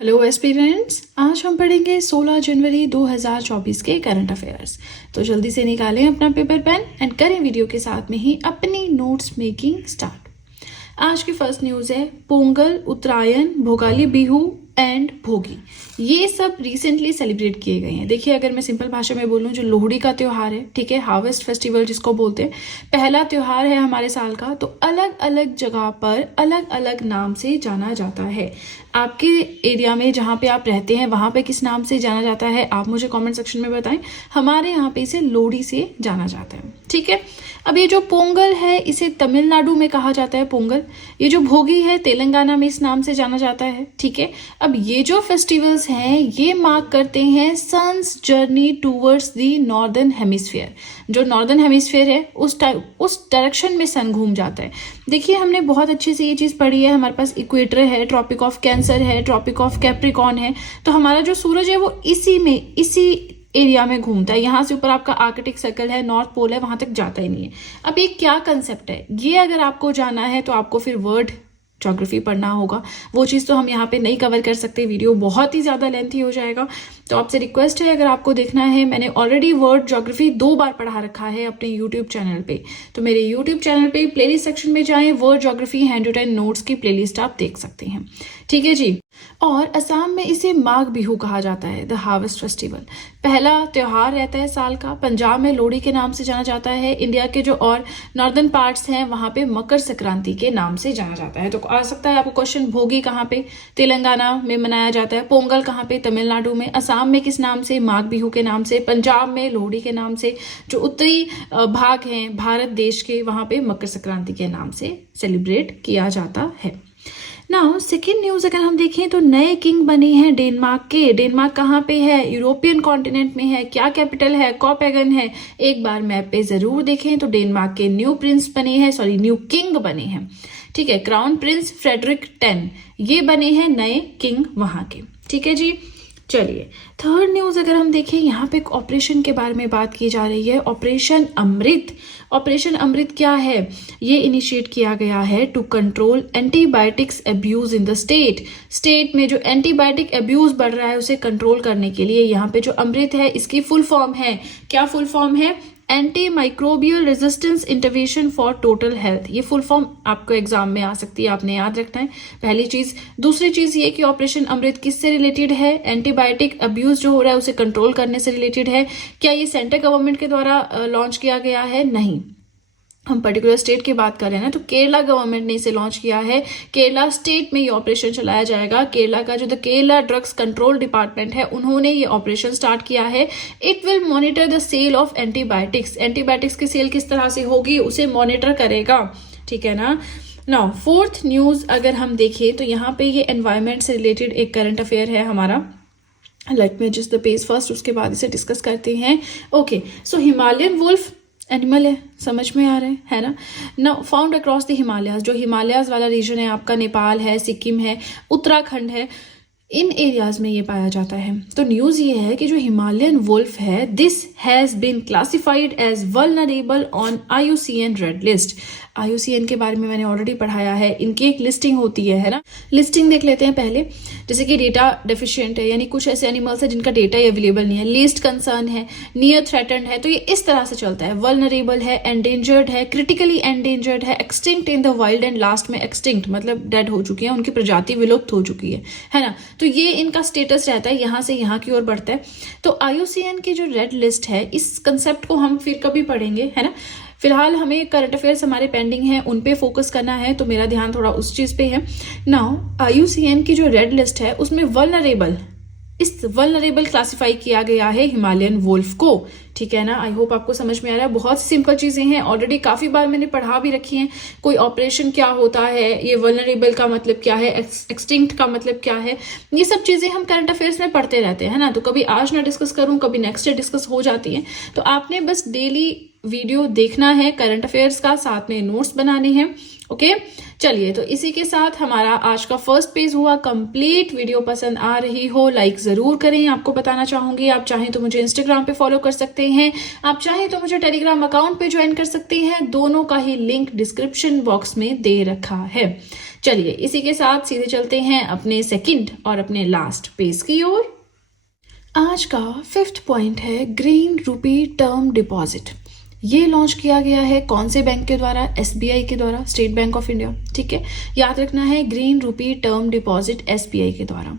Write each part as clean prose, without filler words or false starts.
Hello aspirants, आज हम पढ़ेंगे 16 जनवरी 2024 के करंट अफेयर्स। तो जल्दी से निकालें अपना पेपर पेन एंड करें वीडियो के साथ में ही अपनी नोट्स मेकिंग स्टार्ट। आज की फर्स्ट न्यूज़ है पोंगल, उत्तरायण, भोगाली बिहू एंड भोगी। ये सब रिसेंटली सेलिब्रेट किए गए हैं। देखिए, अगर मैं सिंपल भाषा में बोलूँ, जो लोहड़ी का त्यौहार है, ठीक है, हार्वेस्ट फेस्टिवल जिसको बोलते हैं, पहला त्यौहार है हमारे साल का, तो अलग अलग जगह पर अलग अलग नाम से जाना जाता है। आपके एरिया में जहाँ पे आप रहते हैं वहाँ पे किस नाम से जाना जाता है, आप मुझे कमेंट सेक्शन में बताएं। हमारे यहाँ पे इसे लोहड़ी से जाना जाता है, ठीक है। अब ये जो पोंगल है, इसे तमिलनाडु में कहा जाता है पोंगल। ये जो भोगी है, तेलंगाना में इस नाम से जाना जाता है, ठीक है। अब ये जो फेस्टिवल्स हैं, ये मार्क करते हैं sun's journey towards the northern hemisphere. जो नॉर्दर्न हेमिस्फीयर है, उस डायरेक्शन में सन घूम जाता है। देखिए, हमने बहुत अच्छे से ये चीज़ पढ़ी है। हमारे पास इक्वेटर है, ट्रॉपिक ऑफ कैंसर है, ट्रॉपिक ऑफ कैप्रिकॉन है। तो हमारा जो सूरज है वो इसी एरिया में घूमता है। यहाँ से ऊपर आपका आर्कटिक सर्कल है, नॉर्थ पोल है, वहां तक जाता ही नहीं है। अब ये क्या कंसेप्ट है, ये अगर आपको जाना है तो आपको फिर वर्ल्ड ज्योग्राफी पढ़ना होगा। वो चीज़ तो हम यहाँ पे नहीं कवर कर सकते, वीडियो बहुत ही ज़्यादा लेंथी हो जाएगा। तो आपसे रिक्वेस्ट है, अगर आपको देखना है, मैंने ऑलरेडी वर्ल्ड ज्योग्राफी 2 बार पढ़ा रखा है अपने यूट्यूब चैनल पे। तो मेरे यूट्यूब चैनल पे प्लेलिस्ट सेक्शन में जाएं, world geography handwritten notes की प्लेलिस्ट आप देख सकते हैं, ठीक है जी। और असम में इसे माघ बिहू कहा जाता है, द हार्वेस्ट फेस्टिवल। पहला त्योहार रहता है साल का। पंजाब में लोहड़ी के नाम से जाना जाता है। इंडिया के जो और नॉर्दर्न पार्ट्स हैं वहां पे मकर संक्रांति के नाम से जाना जाता है। तो आ सकता है आपको क्वेश्चन, भोगी कहाँ पे, तेलंगाना में मनाया जाता है। पोंगल कहाँ पे, तमिलनाडु में। असम में किस नाम से, माघ बिहू के नाम से। पंजाब में लोहड़ी के नाम से। जो उत्तरी भाग हैं भारत देश के, वहां पे मकर संक्रांति के नाम से सेलिब्रेट किया जाता है। नाउ सेकेंड न्यूज अगर हम देखें तो नए किंग बने हैं डेनमार्क के। डेनमार्क कहाँ पे है, यूरोपियन कॉन्टिनेंट में है। क्या कैपिटल है, कोपेनहेगन है। एक बार मैप पे जरूर देखें तो डेनमार्क के न्यू किंग बने हैं, ठीक है। क्राउन प्रिंस फ्रेडरिक 10 ये बने हैं नए किंग वहां के, ठीक है जी। चलिए, थर्ड न्यूज अगर हम देखें, यहाँ पे एक ऑपरेशन के बारे में बात की जा रही है, ऑपरेशन अमृत। ऑपरेशन अमृत क्या है, ये इनिशिएट किया गया है to control antibiotics abuse in the state में जो एंटीबायोटिक अब्यूज बढ़ रहा है उसे कंट्रोल करने के लिए यहाँ पे जो अमृत है, इसकी फुल फॉर्म है, क्या फुल फॉर्म है, anti microbial resistance intervention for total health. ये फुल फॉर्म आपको एग्जाम में आ सकती है, आपने याद रखना है, पहली चीज। दूसरी चीज ये कि ऑपरेशन अमृत किससे रिलेटेड है, एंटीबायोटिक अब्यूज जो हो रहा है उसे कंट्रोल करने से रिलेटेड है। क्या ये सेंट्रल गवर्नमेंट के द्वारा लॉन्च किया गया है, नहीं, हम पर्टिकुलर स्टेट की बात कर रहे हैं ना। तो केरला गवर्नमेंट ने इसे लॉन्च किया है, केरला स्टेट में ये ऑपरेशन चलाया जाएगा। केरला का जो the Kerala drugs control department है, उन्होंने ये ऑपरेशन स्टार्ट किया है। It will monitor the sale of antibiotics की सेल किस तरह से होगी उसे मॉनिटर करेगा, ठीक है ना। नाउ फोर्थ न्यूज अगर हम देखें तो यहाँ पे ये एनवायरमेंट से रिलेटेड एक करंट अफेयर है हमारा। Let me just the page first, उसके बाद इसे डिस्कस करते हैं। ओके, सो हिमालयन वुल्फ एनिमल है, समझ में आ रहा है ना। Now found across the Himalayas, जो हिमालयाज वाला रीजन है आपका, नेपाल है, सिक्किम है, उत्तराखंड है, इन एरियाज में ये पाया जाता है। तो न्यूज ये है कि जो हिमालयन वुल्फ है, this has been classified as vulnerable on IUCN red list. IUCN के बारे में मैंने ऑलरेडी पढ़ाया है, इनकी एक लिस्टिंग होती है ना। लिस्टिंग देख लेते हैं पहले। जैसे कि डेटा डेफिशिएंट है, यानी कुछ ऐसे एनिमल्स है जिनका डेटा ही अवेलेबल नहीं है, लीस्ट कंसर्न है, नियर थ्रेटन्ड है, तो ये इस तरह से चलता है। वल्नरेबल है, एंडेंजर्ड है, क्रिटिकली एंडेंजर्ड है, extinct in the wild and last में एक्सटिंक्ट मतलब डेड हो चुकी है, उनकी प्रजाति विलुप्त हो चुकी है ना। तो ये इनका स्टेटस रहता है, यहाँ से यहाँ की ओर बढ़ता है। तो IUCN की जो रेड लिस्ट है, इस कंसेप्ट को हम फिर कभी पढ़ेंगे, है ना। फिलहाल हमें करंट अफेयर्स हमारे पेंडिंग हैं, उन पे फोकस करना है, तो मेरा ध्यान थोड़ा उस चीज पे है। नाउ IUCN की जो रेड लिस्ट है उसमें वल्नरेबल क्लासिफाई किया गया है हिमालयन वुल्फ को, ठीक है ना। आई होप आपको समझ में आ रहा है। बहुत सिंपल चीजें हैं, ऑलरेडी काफी बार मैंने पढ़ा भी रखी हैं। कोई ऑपरेशन क्या होता है, ये वल्नरेबल का मतलब क्या है, एक्सटिंक्ट का मतलब क्या है, ये सब चीजें हम करंट अफेयर्स में पढ़ते रहते हैं ना। तो कभी आज ना डिस्कस करूं, कभी नेक्स्ट डे डिस्कस हो जाती है। तो आपने बस डेली वीडियो देखना है करंट अफेयर्स का, साथ में नोट्स बनाने हैं, ओके। चलिए, तो इसी के साथ हमारा आज का फर्स्ट पेज हुआ कंप्लीट। वीडियो पसंद आ रही हो लाइक जरूर करें। आपको बताना चाहूंगी, आप चाहें तो मुझे इंस्टाग्राम पे फॉलो कर सकते हैं, आप चाहें तो मुझे टेलीग्राम अकाउंट पे ज्वाइन कर सकते हैं। दोनों का ही लिंक डिस्क्रिप्शन बॉक्स में दे रखा है, चलिए इसी के साथ सीधे चलते हैं अपने सेकंड और अपने लास्ट पेज की ओर। आज का 5th पॉइंट है ग्रीन रूपी टर्म डिपॉजिट। ये लॉन्च किया गया है कौन से बैंक के द्वारा? एसबीआई के द्वारा, स्टेट बैंक ऑफ इंडिया। ठीक है, याद रखना है green rupee term deposit SBI के द्वारा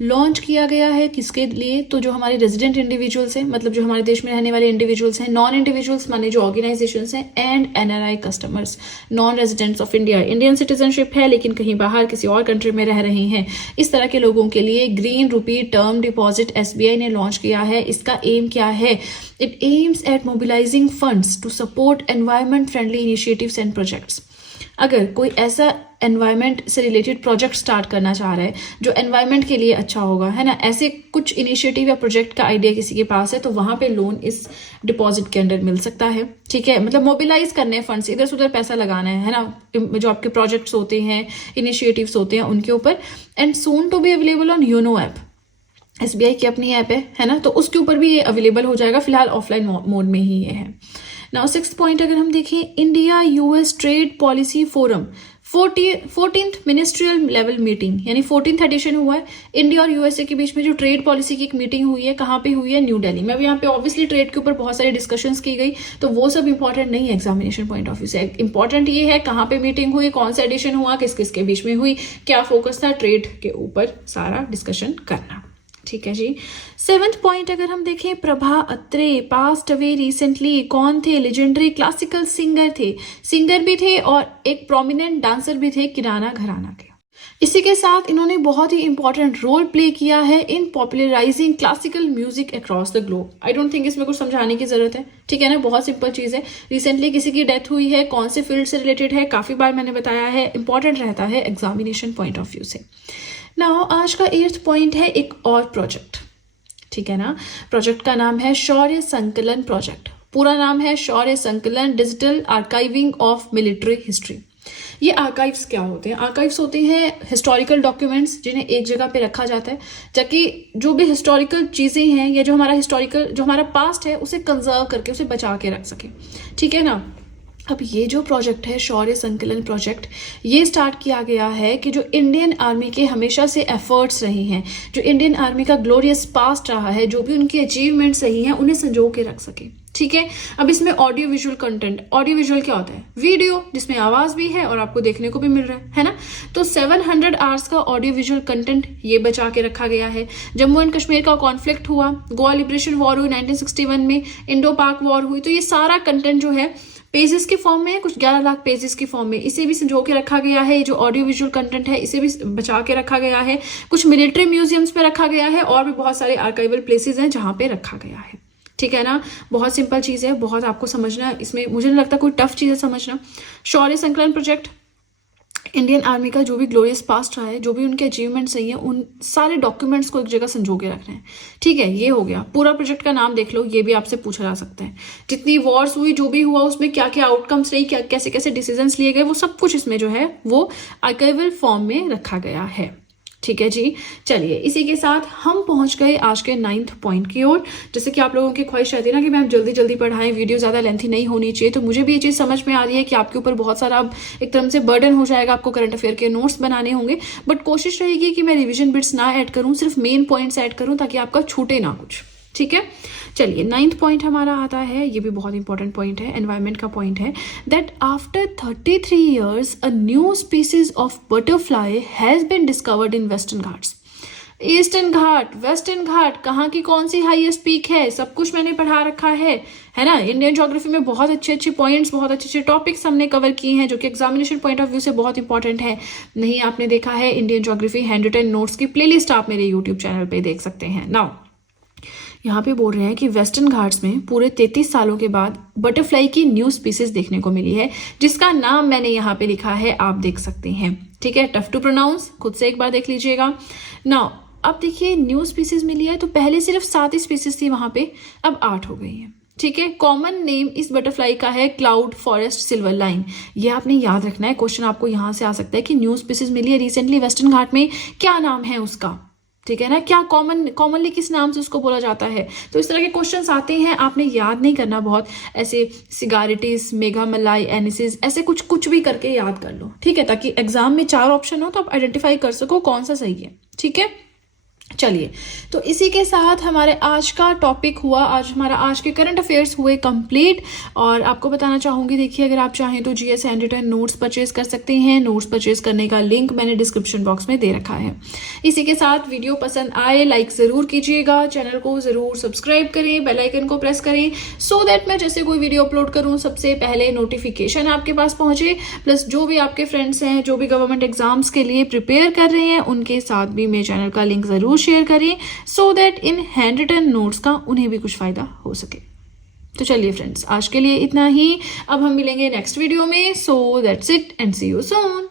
लॉन्च किया गया है। किसके लिए? तो जो हमारे रेजिडेंट इंडिविजुअल्स हैं, मतलब जो हमारे देश में रहने वाले इंडिविजुअल्स हैं, नॉन इंडिविजुअल्स माने जो ऑर्गेनाइजेशंस हैं, and NRI customers, non residents of India. Indian citizenship है लेकिन कहीं बाहर किसी और कंट्री में रह रहे हैं, इस तरह के लोगों के लिए green rupee term deposit SBI ने लॉन्च किया है। इसका एम क्या है? It aims at mobilising funds to support environment friendly initiatives and projects. अगर कोई ऐसा एनवायरनमेंट से रिलेटेड प्रोजेक्ट स्टार्ट करना चाह रहा है जो एनवायरनमेंट के लिए अच्छा होगा, है ना, ऐसे कुछ इनिशिएटिव या प्रोजेक्ट का आइडिया किसी के पास है तो वहां पे लोन इस डिपॉजिट के अंडर मिल सकता है। ठीक है, मतलब मोबिलाइज करने हैं फंड्स, इधर से उधर पैसा लगाना है ना, जो आपके प्रोजेक्ट्स होते हैं, इनिशिएटिव्स होते हैं उनके ऊपर। And soon to be available on YONO app, SBI की अपनी ऐप है ना, तो उसके ऊपर भी ये अवेलेबल हो जाएगा। फिलहाल ऑफलाइन मोड में ही ये है। नाउ 6th पॉइंट अगर हम देखें, India US trade policy forum 14th ministerial level meeting, यानी 14th एडिशन हुआ है। इंडिया और यूएसए के बीच में जो ट्रेड पॉलिसी की एक मीटिंग हुई है, कहाँ पे हुई है? न्यू दिल्ली में। अब यहाँ पे ऑब्वियसली ट्रेड के ऊपर बहुत सारी डिस्कशंस की गई, तो वो सब इंपॉर्टेंट नहीं है एग्जामिनेशन पॉइंट ऑफ व्यू से। इंपॉर्टेंट ये है कहाँ पे मीटिंग हुई, कौन सा एडिशन हुआ, किस किस के बीच में हुई, क्या फोकस था, ट्रेड के ऊपर सारा डिस्कशन करना। ठीक है जी। 7th पॉइंट अगर हम देखें, Prabha Atre passed away recently. कौन थे? लेजेंडरी क्लासिकल सिंगर भी थे और एक प्रोमिनेंट डांसर भी थे किराना घराना के। इसी के साथ इन्होंने बहुत ही इंपॉर्टेंट रोल प्ले किया है in popularising classical music across the globe. I don't think इसमें कुछ समझाने की जरूरत है, ठीक है ना, बहुत सिंपल चीज है। रिसेंटली किसी की डेथ हुई है, कौन से फील्ड से रिलेटेड है, काफी बार मैंने बताया है, इंपॉर्टेंट रहता है एग्जामिनेशन पॉइंट ऑफ व्यू से। नाउ आज का 8th पॉइंट है एक और प्रोजेक्ट, ठीक है ना। प्रोजेक्ट का नाम है शौर्य संकलन प्रोजेक्ट। पूरा नाम है शौर्य संकलन digital archiving of military history. ये आर्काइव्स क्या होते हैं? आर्काइव्स होते हैं हिस्टोरिकल डॉक्यूमेंट्स जिन्हें एक जगह पे रखा जाता है, ताकि जो भी हिस्टोरिकल चीजें हैं या जो हमारा पास्ट है उसे कंजर्व करके उसे बचा के रख सके, ठीक है ना। अब ये जो प्रोजेक्ट है शौर्य संकलन प्रोजेक्ट, ये स्टार्ट किया गया है कि जो इंडियन आर्मी के हमेशा से एफर्ट्स रहे हैं, जो इंडियन आर्मी का ग्लोरियस पास्ट रहा है, जो भी उनके अचीवमेंट्स रही हैं, उन्हें संजो के रख सके, ठीक है। अब इसमें audio visual content, audio visual क्या होता है? वीडियो जिसमें आवाज भी है और आपको देखने को भी मिल रहा है ना। तो 700 आवर्स का ऑडियो विजुअल कंटेंट ये बचा के रखा गया है। जम्मू एंड कश्मीर का कॉन्फ्लिक्ट हुआ, गोवा लिबरेशन वॉर हुई 1961 में, इंडो पाक वॉर हुई, तो ये सारा कंटेंट जो है पेजेस के फॉर्म में है, कुछ 11 लाख पेजेस की फॉर्म में, इसे भी संजो के रखा गया है। ये जो ऑडियो विजुअल कंटेंट है इसे भी बचा के रखा गया है। कुछ मिलिट्री म्यूजियम्स में रखा गया है और भी बहुत सारे आर्काइवल प्लेसेस हैं जहां पे रखा गया है, ठीक है ना। बहुत सिंपल चीज है, बहुत आपको समझना, इसमें मुझे नहीं लगता कोई टफ चीज है समझना। शौर्य संकलन प्रोजेक्ट इंडियन आर्मी का जो भी ग्लोरियस पास्ट रहा है, जो भी उनके अचीवमेंट्स हैं, उन सारे डॉक्यूमेंट्स को एक जगह संजो के रख रहे हैं, ठीक है। ये हो गया। पूरा प्रोजेक्ट का नाम देख लो, ये भी आपसे पूछा जा सकता है। जितनी वॉर्स हुई, जो भी हुआ, उसमें क्या क्या आउटकम्स रही, क्या कैसे कैसे डिसीजंस लिए गए, वो सब कुछ इसमें जो है वो आर्काइवल फॉर्म में रखा गया है, ठीक है जी। चलिए इसी के साथ हम पहुंच गए आज के 9th पॉइंट की ओर। जैसे कि आप लोगों की ख्वाहिश रहती है ना कि मैम जल्दी जल्दी पढ़ाएं, वीडियो ज़्यादा लेंथी नहीं होनी चाहिए, तो मुझे भी ये चीज़ समझ में आ रही है कि आपके ऊपर बहुत सारा अब एक तरह से बर्डन हो जाएगा, आपको करंट अफेयर के नोट्स बनाने होंगे। बट कोशिश रहेगी कि मैं रिविजन बिट्स ना ऐड करूँ, सिर्फ मेन पॉइंट्स ऐड करूँ ताकि आपका छूटे ना कुछ, ठीक है। चलिए 9th पॉइंट हमारा आता है, ये भी बहुत इंपॉर्टेंट पॉइंट है, एनवायरमेंट का पॉइंट है। That after 33 years a new species of butterfly has been discovered in Western Ghats. Eastern Ghat, Western Ghat, कहाँ की कौन सी हाईएस्ट पीक है, सब कुछ मैंने पढ़ा रखा है ना। इंडियन ज्योग्राफी में बहुत अच्छे अच्छे पॉइंट्स, बहुत अच्छे अच्छे टॉपिक्स हमने कवर किए हैं जो कि एग्जामिनेशन पॉइंट ऑफ व्यू से बहुत इंपॉर्टेंट है। नहीं आपने देखा है Indian geography handwritten notes की प्लेलिस्ट आप मेरे यूट्यूब चैनल पे देख सकते हैं। नाउ यहाँ पे बोल रहे हैं कि वेस्टर्न घाट्स में पूरे 33 सालों के बाद बटरफ्लाई की न्यू स्पीसीज देखने को मिली है, जिसका नाम मैंने यहाँ पे लिखा है, आप देख सकते हैं, ठीक है। टफ टू प्रोनाउंस, खुद से एक बार देख लीजिएगा। नाउ अब देखिए न्यू स्पीसीज मिली है, तो पहले सिर्फ 7 ही स्पीसीज थी वहां पे, अब 8 हो गई है, ठीक है। कॉमन नेम इस बटरफ्लाई का है क्लाउड फॉरेस्ट सिल्वर लाइन। ये आपने याद रखना है, क्वेश्चन आपको यहाँ से आ सकता है कि न्यू स्पीसीज मिली है रिसेंटली वेस्टर्न घाट में, क्या नाम है उसका, ठीक है ना, क्या कॉमनली किस नाम से उसको बोला जाता है। तो इस तरह के क्वेश्चंस आते हैं, आपने याद नहीं करना बहुत ऐसे सिगारिटीज, मेगा मलाई, एनिसिस, ऐसे कुछ भी करके याद कर लो, ठीक है, ताकि एग्जाम में 4 ऑप्शन हो तो आप आइडेंटिफाई कर सको कौन सा सही है। ठीक है, चलिए, तो इसी के साथ हमारे आज का टॉपिक हुआ, आज के करंट अफेयर्स हुए कंप्लीट। और आपको बताना चाहूँगी, देखिए अगर आप चाहें तो जीएस हैंडरिटन नोट्स परचेज कर सकते हैं। नोट्स परचेज करने का लिंक मैंने डिस्क्रिप्शन बॉक्स में दे रखा है। इसी के साथ वीडियो पसंद आए लाइक ज़रूर कीजिएगा, चैनल को ज़रूर सब्सक्राइब करें, बेल आइकन को प्रेस करें, सो दैट मैं जैसे कोई वीडियो अपलोड करूँ सबसे पहले नोटिफिकेशन आपके पास पहुँचे। प्लस जो भी आपके फ्रेंड्स हैं जो भी गवर्नमेंट एग्जाम्स के लिए प्रिपेयर कर रहे हैं, उनके साथ भी मेरे चैनल का लिंक ज़रूर शेयर करें, so that in handwritten notes का उन्हें भी कुछ फायदा हो सके। तो चलिए फ्रेंड्स, आज के लिए इतना ही। अब हम मिलेंगे नेक्स्ट वीडियो में। So that's it and see you soon.